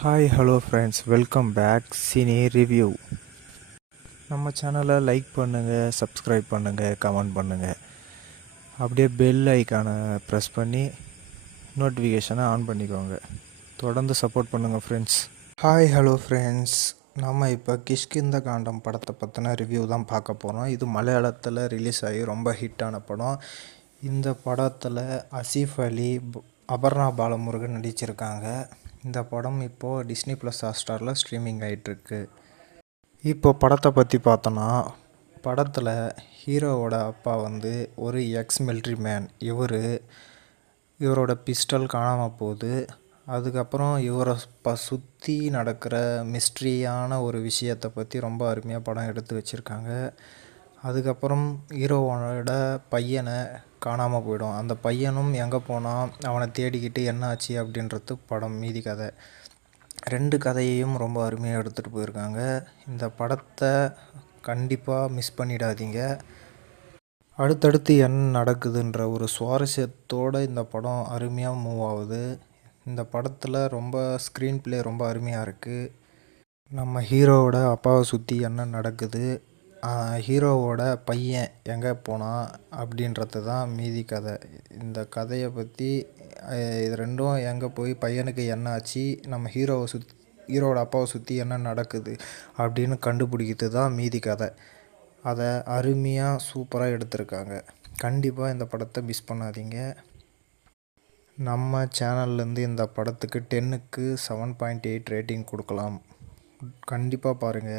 Hi hello friends, welcome back cine review. நம்ம சேனலை like பண்ணுங்கள், சப்ஸ்கிரைப் பண்ணுங்கள், கமெண்ட் பண்ணுங்கள். அப்படியே பெல் ஐக்கானை ப்ரெஸ் பண்ணி நோட்டிஃபிகேஷனை ஆன் பண்ணிக்கோங்க. தொடர்ந்து சப்போர்ட் பண்ணுங்கள் ஃப்ரெண்ட்ஸ். ஹாய் ஹலோ ஃப்ரெண்ட்ஸ், நம்ம இப்போ கிஷ்கிந்த காண்டம் படத்தை பற்றின ரிவ்யூ தான் பார்க்க போகிறோம். இது மலையாளத்தில் ரிலீஸ் ஆகி ரொம்ப ஹிட்டான படம். இந்த படத்தில் ஆசிஃப் அலி, அபர்ணா பாலமுருகன் நடிச்சிருக்காங்க. இந்த படம் இப்போது டிஸ்னி ப்ளஸ் ஹாட்ஸ்டாரில் ஸ்ட்ரீமிங் ஆகிட்டுருக்கு. இப்போ படத்தை பற்றி பார்த்தோன்னா, படத்தில் ஹீரோவோட அப்பா ஒரு எக்ஸ் மிலிட்ரி மேன். இவரோட பிஸ்டல் காணாமல் போகுது. அதுக்கப்புறம் இவரை சுற்றி நடக்கிற மிஸ்ட்ரியான ஒரு விஷயத்தை பற்றி ரொம்ப அருமையாக படம் எடுத்து வச்சுருக்காங்க. அதுக்கப்புறம் ஹீரோவோட பையனை காணாமல் போயிடும். அந்த பையனும் எங்கே போனால் அவனை தேடிக்கிட்டு என்ன ஆச்சு அப்படின்றது படம் மீதி கதை. 2 கதையையும் ரொம்ப அருமையாக எடுத்துகிட்டு போயிருக்காங்க. இந்த படத்தை கண்டிப்பாக மிஸ் பண்ணிடாதீங்க. அடுத்தடுத்து என்ன நடக்குதுன்ற ஒரு சுவாரஸ்யத்தோடு இந்த படம் அருமையாக மூவ் ஆகுது. இந்த படத்தில் ரொம்ப ஸ்க்ரீன் ப்ளே ரொம்ப அருமையாக இருக்குது. நம்ம ஹீரோவோட அப்பாவை சுற்றி என்ன நடக்குது, ஹீரோவோட பையன் எங்கே போனான் அப்படின்றது தான் மீதி கதை. இந்த கதையை பற்றி இது ரெண்டும் எங்கே போய் பையனுக்கு என்ன ஆச்சு, நம்ம ஹீரோவோட அப்பாவை சுற்றி என்ன நடக்குது அப்படின்னு கண்டுபிடிக்கிறது தான் மீதி கதை. அதை அருமையாக சூப்பராக எடுத்திருக்காங்க. கண்டிப்பாக இந்த படத்தை மிஸ் பண்ணாதீங்க. நம்ம சேனல்லேருந்து இந்த படத்துக்கு 10க்கு 7.8 ரேட்டிங் கொடுக்கலாம். கண்டிப்பாக பாருங்கள்.